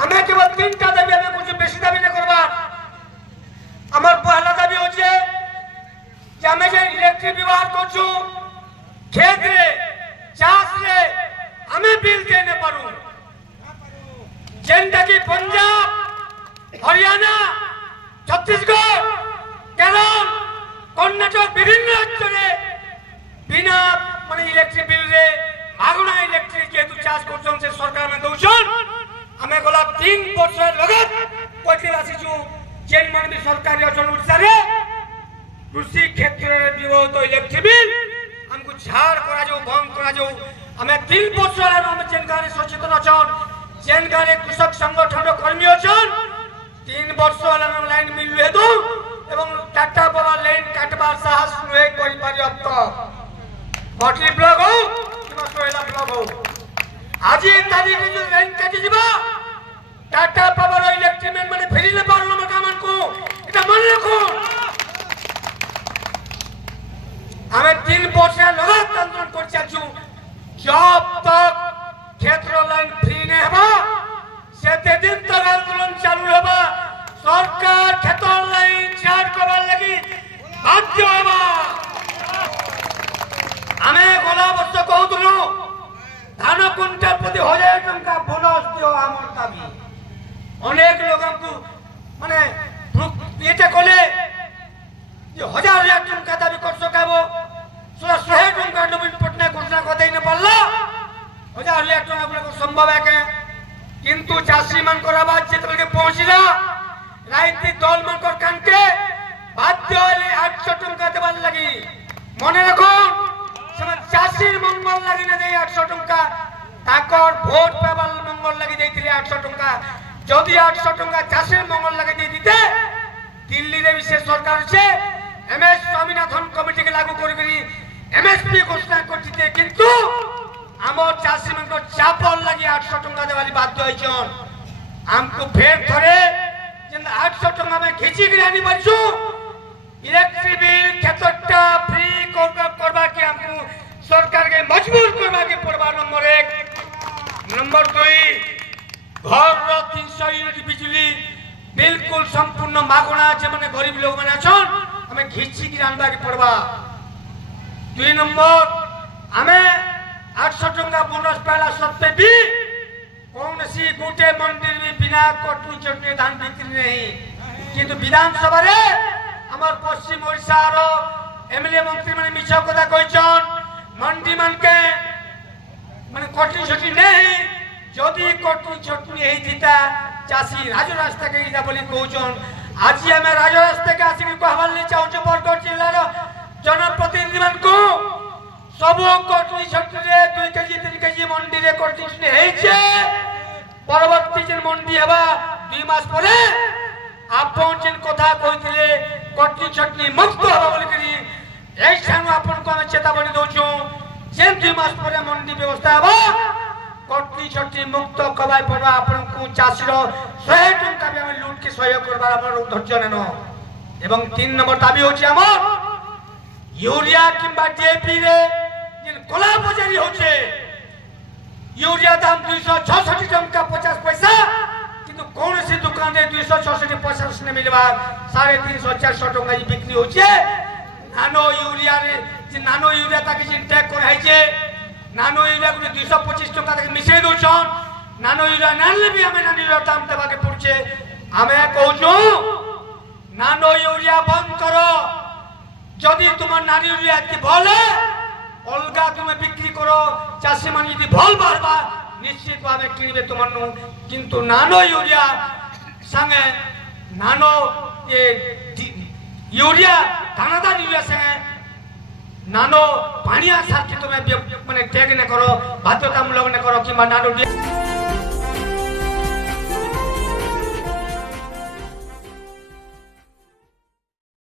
हमें केवल 3टा दाबी हमें कुछ बेसी दाबी नहीं करवार আমার পহলা দাবি হচ্ছে যে আমি যে ইলেকট্রিক ব্যবহার করছু ক্ষেত্রে চাষে আমি বিল দেনে পারু যেটা কি पंजाब हरियाणा छत्तीसगढ़ केरल कर्नाटक विभिन्न অঞ্চলে बिना মানে ইলেকট্রিক বিল রে মাগনা ইলেকট্রিক যেহেতু চাষ করছন সে সরকার মে দউছন আমি গলা 3 বছর লগত কইতে আসিছু जेन मन भी सरकारी अचल उड़ीसा कृषि क्षेत्र में व्यवहृत इलेक्ट्रिक बिल हमको झाड़ करा जो बंद करा जो हमें 3 बछर हम जेन गाने सचेतन अछन जेन गाने कृषक संगठन कर्मी अछन 3 बछर हम लाइन मिल हेतु एवं टाटा बाबा लाइन काटबार साहस नुहे करि पर्याप्त बटली ब्लॉक हो किबा सोयला ब्लॉक हो आज ये तारीख में जो लाइन काटी जिबा टाटा पावर इलेक्ट्रिक मैन माने फेरी ले पारो हम कामन को এটা মনে রাখো हमें 3 বছর लगातार आंदोलन कर चाचू जब तक क्षेत्र लाइन फ्री नहीं होगा सेते दिन तक आंदोलन चालू होगा सरकार क्षेत्र लाइन चार्ज करवार लगी बाध्य होगा हमें गला वर्ष कहूतलु धान क्विंटल प्रति 1000 टका बोनस दियो हमर दाबी अनेक लोग हमको माने এটা কলে যে 1000 टका दाबी कर सकाबो 100 टका नवीन पटनायक घोषणा करते न पारला 1000 टका को संभव है के किंतु चाषी मन को आवाज जेतल के पहुंचला राजनीतिक दल मन को कानके बाध्य होले 800 टका देबार लगी मने रखो समय चाषीर मंगल लगी न दे 800 टका ताकर भोट पाबार मंगल लगी देइतिले 800 टका যদি 800 টাকা চাষের মঙ্গল লাগে দিয়ে দিতে দিল্লির বিশেষ সরকার আছে এমএস স্বামীনাথন কমিটিকে লাগু করে এমএসপি ঘোষণা করতে কিন্তু আমার চাষী মানক চাপল লাগি 800 টাকা দেওয়ালি বাধ্য হইছন আমকো ফের ধরে যে 800 টাকা মে ঘিচি করে আনি পারছু ইলেকট্রিক বিল ক্ষেত্রটা ফ্রি করবা কি আমকো সরকার के मजबूर करबा के पड़बा नंबर 1 नंबर 2 घर 300 यूनिट बिजली बिल्कुल संपूर्ण मागणा जे माने गरीब लोग माने छन हमें घिची की आनबा के पड़बा 2 नंबर हमें 800 टका बोनस पहला सत्ते भी कौन सी गोटे मंदिर में बिना कटु चटनी धान बिक्री नहीं किंतु विधानसभा रे हमर पश्चिम ओडिसा रो एमएलए मंत्री माने मिछा कथा कहिछन मंडी मान के माने कटु चटनी नहीं जदि कटु चटनी हेई दिता चासी राजो रास्ता के इदा बोली कहउछन आज हमें राजो रास्ता के आसी कहबार ले चाहू बरगढ़ जिल्ला रो जनप्रतिनिधि मान को सब कटु चटनी रे 2 केजी 3 केजी मंडी रे कटु चटनी हेइछे परवर्ती जे मंडी हेबा 2 मास परे आपन जेन कथा कहिथिले कटु चटनी मुक्त होबा बोली करी एई सानु आपन को हम चेतावनी दउछु जेन 2 मास परे मंडी व्यवस्था हेबा कटनी छटनी मुक्त कबाई पड़वा आपन को चासी रो 100 टका भी हम लूट के सहयोग करबा हमर धैर्य नेनो एवं 3 नंबर दाबी होची हमर यूरिया किंबा डीएपी रे जिन कोला बजारी होचे यूरिया दाम 266 टका 50 पैसा किंतु कौन सी दुकान रे 266 50 ने मिलबा 350 400 टका ही बिक्री होचे नानो यूरिया रे जे नानो यूरिया ताकि जिन टैग कराई छे नानो यूरिया को 225 टका तक मिसे दोछन नानो यूरिया नानले भी हमें नानो यूरिया दाम देबा के पड़छे हमें कहूछु नानो यूरिया बंद करो जदि तुम नानो यूरिया की भले अलगा तुम बिक्री करो चाषी मान यदि भल बारबा निश्चित भावे किनबे तुमनु किंतु नानो यूरिया संगे नानो ये यूरिया दानादार यूरिया संगे नानो पानिया साथ के तुम्हें माने टैग ने करो बाध्यतामूलक ने करो कि नानो